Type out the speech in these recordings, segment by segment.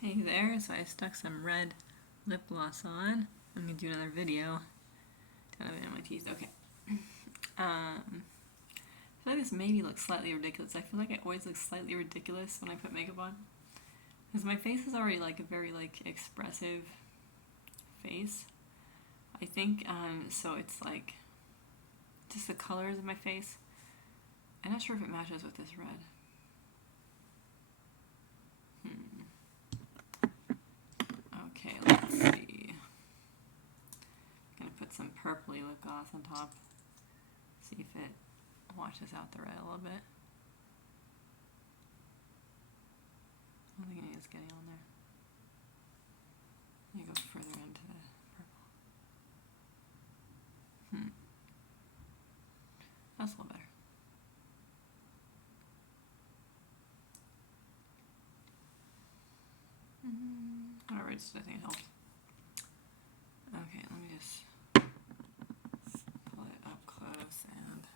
Hey there, so I stuck some red lip gloss on. I'm gonna do another video. Don't have it in my teeth. Okay. I feel like this maybe looks slightly ridiculous. I feel like I always look slightly ridiculous when I put makeup on. Because my face is already like a very like expressive face. I think, so it's like just the colors of my face. I'm not sure if it matches with this red. Okay, let's see. I'm gonna put some purpley lip gloss on top. See if it washes out the red a little bit. I don't think any is getting on there. You go further into the purple. That's a little better. Whatever, I think it helps. Okay, let me just pull it up close and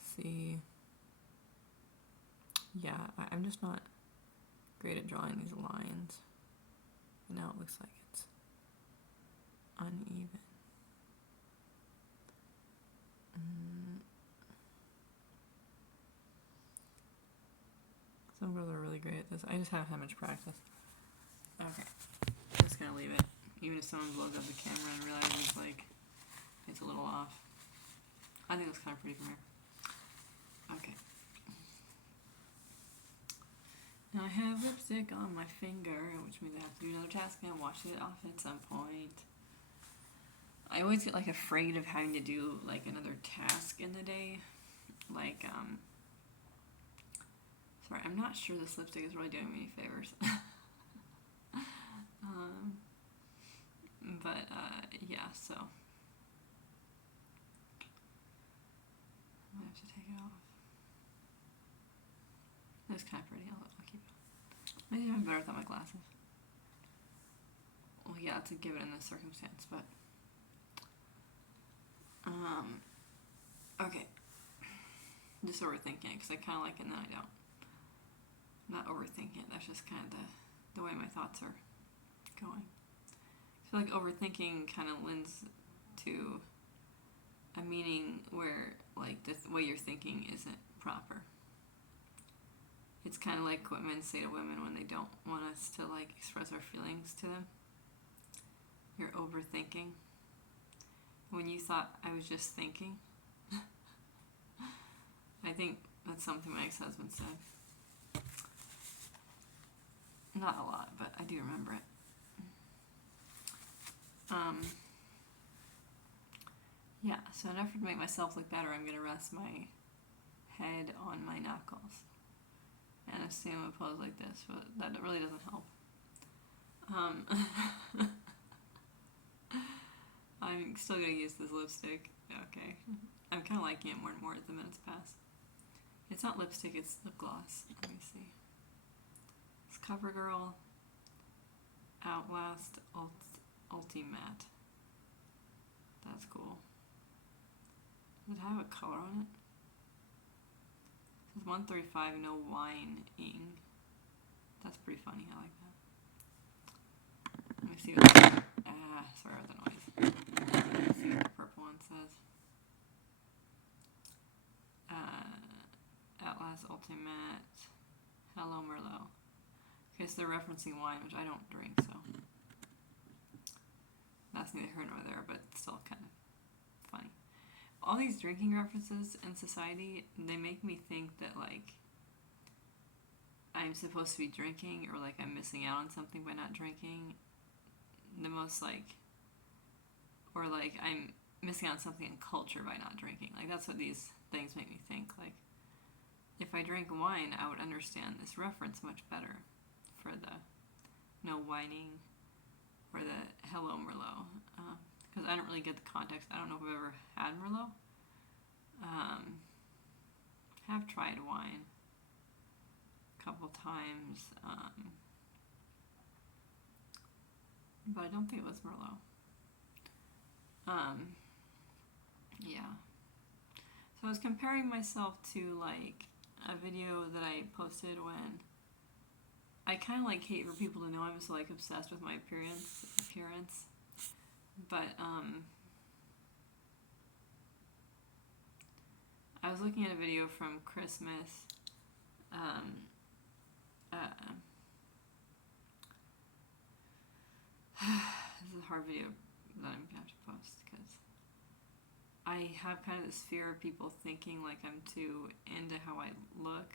see. Yeah, I'm just not great at drawing these lines. And now it looks like it's uneven. Some girls are really great at this. I just haven't had much practice. Okay, I'm just gonna leave it. Even if someone blows up the camera and realizes like it's a little off. I think it looks kind of pretty from here. Okay. Now I have lipstick on my finger, which means I have to do another task and wash it off at some point. I always get like afraid of having to do like another task in the day. Like, sorry, I'm not sure this lipstick is really doing me any favors. Yeah, so I'm gonna have to take it off. It's kind of pretty. I'll keep it. Maybe I'm better without my glasses. Well, yeah, to give it in this circumstance, but okay. Just overthinking it because I kind of like it and then I don't. Not overthinking it. That's just kind of the way my thoughts are going. I feel like overthinking kind of lends to a meaning where like the way you're thinking isn't proper. It's kind of like what men say to women when they don't want us to like express our feelings to them. You're overthinking. When you thought I was just thinking. I think that's something my ex-husband said. Not a lot, but I do remember it. Yeah, so in order to make myself look better, I'm going to rest my head on my knuckles and assume a pose like this, but that really doesn't help. I'm still going to use this lipstick. Okay. I'm kind of liking it more and more as the minutes pass. It's not lipstick, it's lip gloss. Let me see. It's CoverGirl Outlast Ultimatte. That's cool. Does it have a color on it? It says 135, no whining. That's pretty funny. I like that. Let me see what sorry about the noise. Let's see what the purple one says. Outlast Ultimate. Hello Merlot. Okay, so they're referencing wine, which I don't drink, so that's neither here nor there, but it's still kind of funny. All these drinking references in society, they make me think that like I'm supposed to be drinking or like I'm missing out on something by not drinking. The most like, or like I'm missing out on something in culture by not drinking. Like that's what these things make me think. Like if I drank wine, I would understand this reference much better for the no whining or the hello Merlot. Because I don't really get the context. I don't know if I've ever had Merlot. Have tried wine a couple times, but I don't think it was Merlot. Yeah. So I was comparing myself to like a video that I posted when I kind of like hate for people to know I'm so like obsessed with my appearance. But I was looking at a video from Christmas. This is a hard video that I'm gonna have to post because I have kind of this fear of people thinking like I'm too into how I look,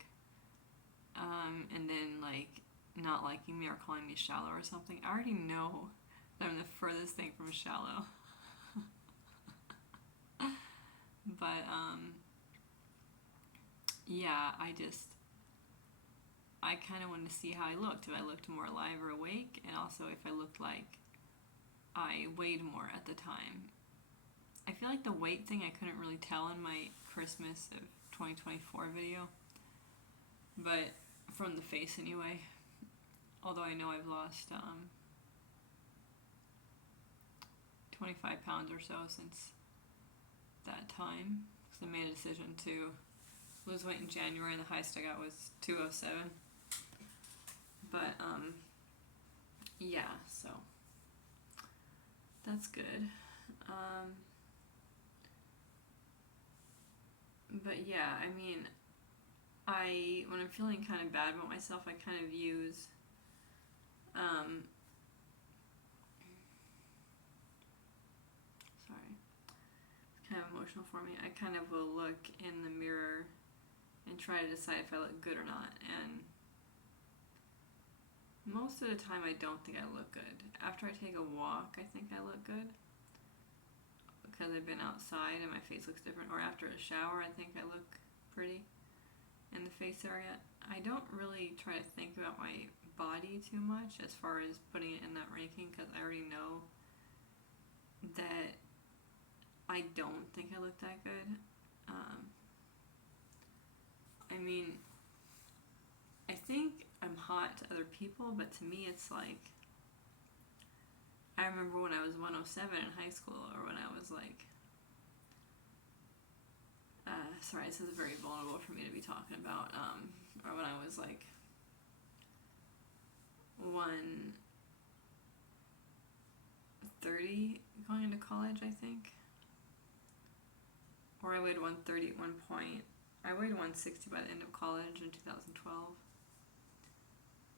and then like not liking me or calling me shallow or something. I already know that I'm the furthest thing from shallow. But yeah, I kind of wanted to see how I looked. If I looked more alive or awake, and also if I looked like I weighed more at the time. I feel like the weight thing I couldn't really tell in my Christmas of 2024 video, but from the face anyway. Although I know I've lost 25 pounds or so since that time, because I made a decision to lose weight in January, and the highest I got was 207. But yeah, so that's good. But yeah, I mean, when I'm feeling kind of bad about myself, I kind of use sorry, it's kind of emotional for me. I kind of will look in the mirror and try to decide if I look good or not, and most of the time I don't think I look good. After I take a walk, I think I look good because I've been outside and my face looks different, or after a shower I think I look pretty in the face area. I don't really try to think about my body too much as far as putting it in that ranking, because I already know that I don't think I look that good. I mean, I think I'm hot to other people, but to me it's like, I remember when I was 107 in high school, or when I was like, sorry, this is very vulnerable for me to be talking about, or when I was like 130 going into college, I think. Or I weighed 130 at one point. I weighed 160 by the end of college in 2012.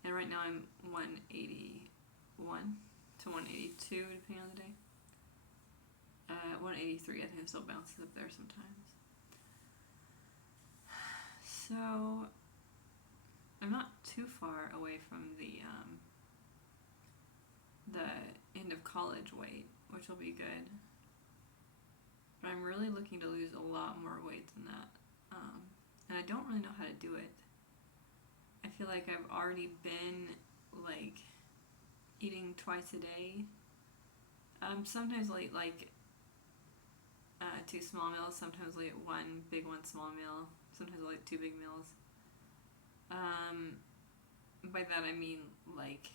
And right now I'm 181 to 182, depending on the day. 183, I think it still bounces up there sometimes. So I'm not too far away from the end of college weight, which will be good. But I'm really looking to lose a lot more weight than that. And I don't really know how to do it. I feel like I've already been like eating twice a day. Sometimes I'll eat like 2 small meals, sometimes I'll eat 1 big, 1 small meal, sometimes I'll eat 2 big meals. By that I mean like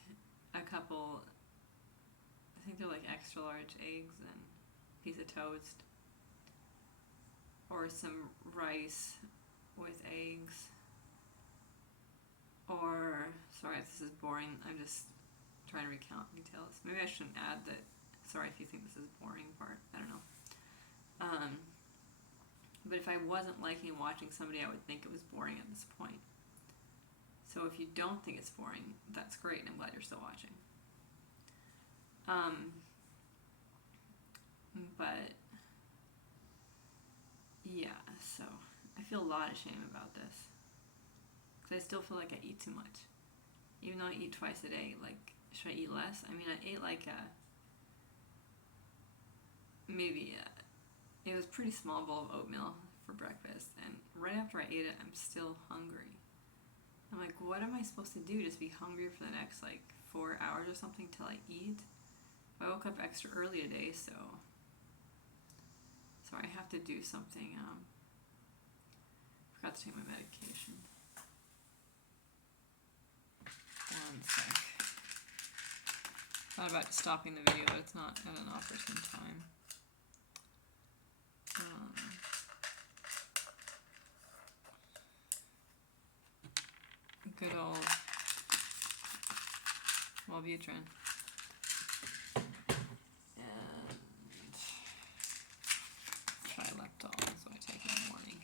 a couple, I think they're like extra large eggs and a piece of toast, or some rice with eggs, or, sorry if this is boring, I'm just trying to recount details. Maybe I shouldn't add that, sorry if you think this is boring part, I don't know. But if I wasn't liking watching somebody, I would think it was boring at this point. So if you don't think it's boring, that's great, and I'm glad you're still watching. But yeah, so I feel a lot of shame about this, because I still feel like I eat too much, even though I eat twice a day. Like, should I eat less? I mean, I ate like it was a pretty small bowl of oatmeal for breakfast, and right after I ate it, I'm still hungry. I'm like, what am I supposed to do? Just be hungry for the next like 4 hours or something till I eat? I woke up extra early today, so I have to do something. Forgot to take my medication. One sec. Thought about stopping the video, but it's not at an opportune time. Good old Wellbutrin. And Trileptal is what I take in the morning.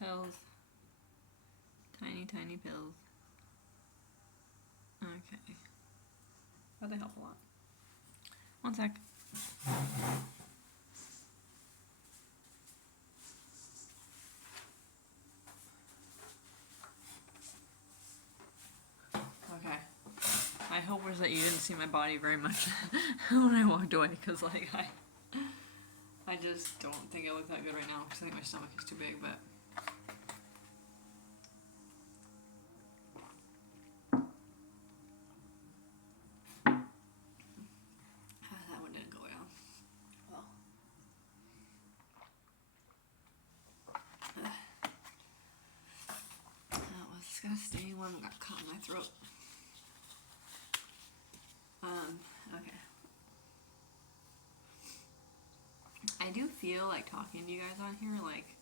Pills. Tiny, tiny pills. Okay. But they help a lot. One sec. Okay. My hope was that you didn't see my body very much when I walked away, because like I just don't think I look that good right now because I think my stomach is too big, but that one didn't go down. Well, that was disgusting. One got caught in my throat. Okay. I do feel like talking to you guys on here, like,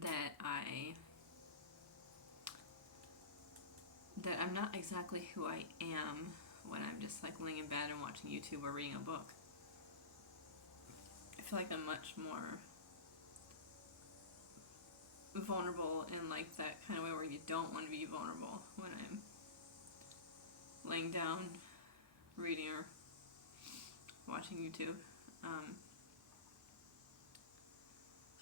that I'm not exactly who I am when I'm just like laying in bed and watching YouTube or reading a book. I feel like I'm much more vulnerable in like that kind of way where you don't want to be vulnerable when I'm laying down, reading or watching YouTube.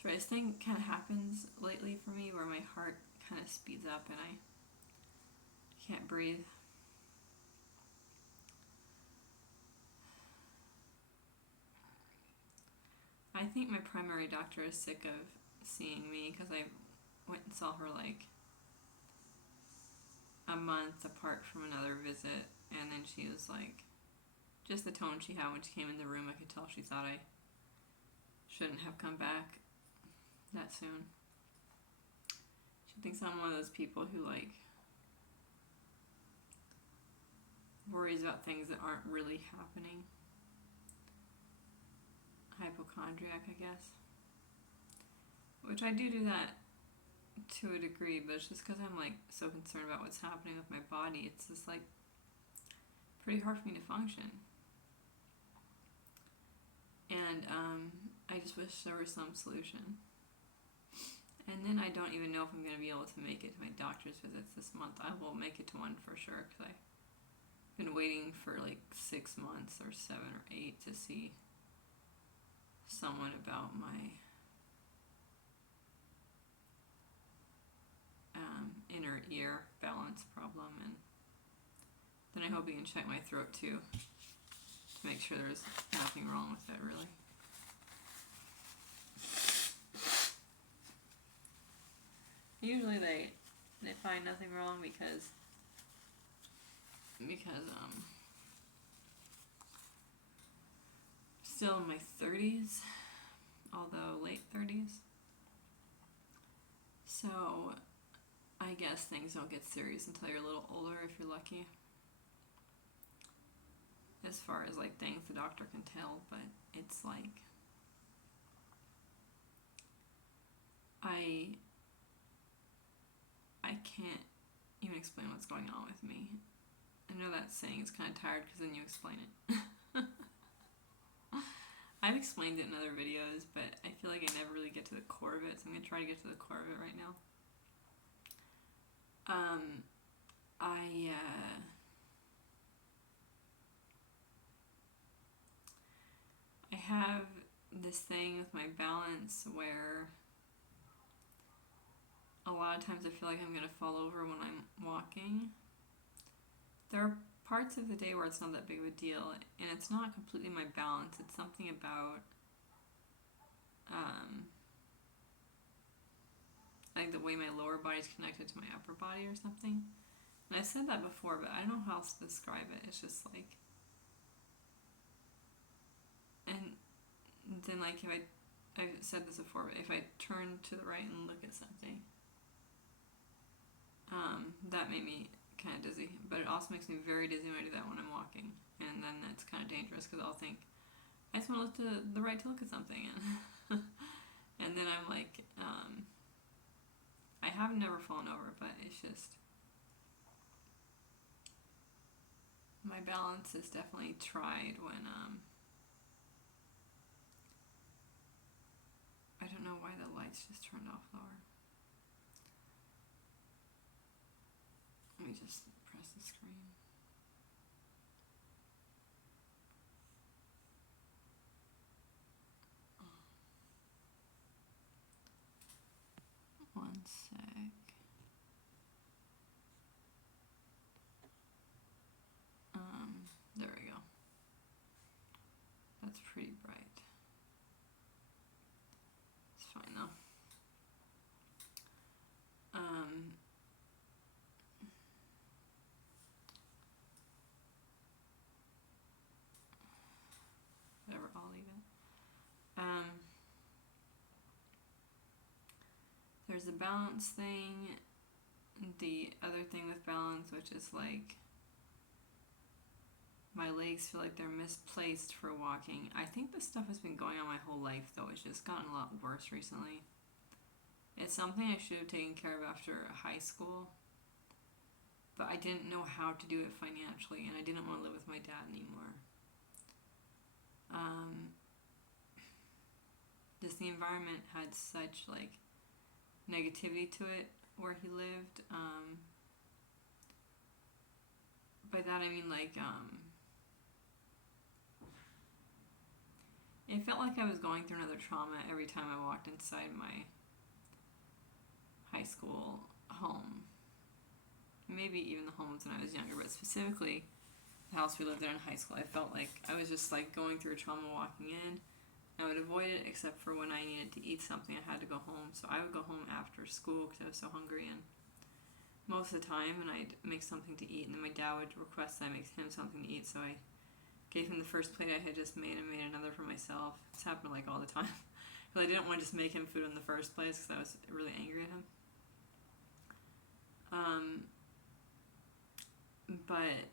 So this thing kind of happens lately for me where my heart kind of speeds up and I can't breathe. I think my primary doctor is sick of seeing me because I went and saw her like a month apart from another visit, and then she was like, just the tone she had when she came in the room, I could tell she thought I shouldn't have come back that soon. She thinks I'm one of those people who like worries about things that aren't really happening. Hypochondriac, I guess. Which I do that to a degree, but it's just because I'm like so concerned about what's happening with my body. It's just like pretty hard for me to function. And I just wish there was some solution. And then I don't even know if I'm going to be able to make it to my doctor's visits this month. I will make it to one for sure, because I've been waiting for like 6 months or 7 or 8 to see someone about my inner ear balance problem, and then I hope he can check my throat too to make sure there's nothing wrong with it, really. Usually they find nothing wrong because still in my 30s, although late 30s. So I guess things don't get serious until you're a little older if you're lucky. As far as like things the doctor can tell, but it's like I can't even explain what's going on with me. I know that saying is kind of tired because then you explain it. I've explained it in other videos, but I feel like I never really get to the core of it, so I'm going to try to get to the core of it right now. I have this thing with my balance where a lot of times I feel like I'm going to fall over when I'm walking. There are parts of the day where it's not that big of a deal, and it's not completely my balance. It's something about like the way my lower body is connected to my upper body or something. And I've said that before, but I don't know how else to describe it. It's just like, and then like if I've said this before, but if I turn to the right and look at something, that made me kind of dizzy. But it also makes me very dizzy when I do that when I'm walking, and then that's kind of dangerous because I'll think, I just want to look the right to look at something, and and then I'm like, I have never fallen over, but it's just my balance is definitely tried when I don't know why the lights just turned off lower. Let me just press the screen. One sec. There we go. That's pretty bright. It's fine though. Whatever, I'll leave it. There's the balance thing, the other thing with balance, which is like my legs feel like they're misplaced for walking. I think this stuff has been going on my whole life, though. It's just gotten a lot worse recently. It's something I should have taken care of after high school, but I didn't know how to do it financially, and I didn't want to live with my dad anymore. Just the environment had such like negativity to it where he lived. By that I mean like it felt like I was going through another trauma every time I walked inside my high school home. Maybe even the homes when I was younger, but specifically the house we lived in high school. I felt like I was just like going through a trauma walking in. I would avoid it except for when I needed to eat something. I had to go home, so I would go home after school because I was so hungry, and most of the time, and I'd make something to eat, and then my dad would request that I make him something to eat, so I gave him the first plate I had just made and made another for myself. This happened like all the time because I didn't want to just make him food in the first place because I was really angry at him. But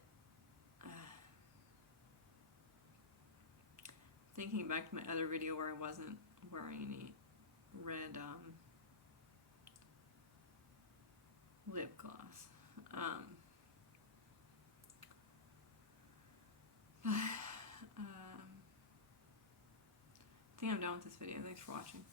thinking back to my other video where I wasn't wearing any red lip gloss. I think I'm done with this video. Thanks for watching.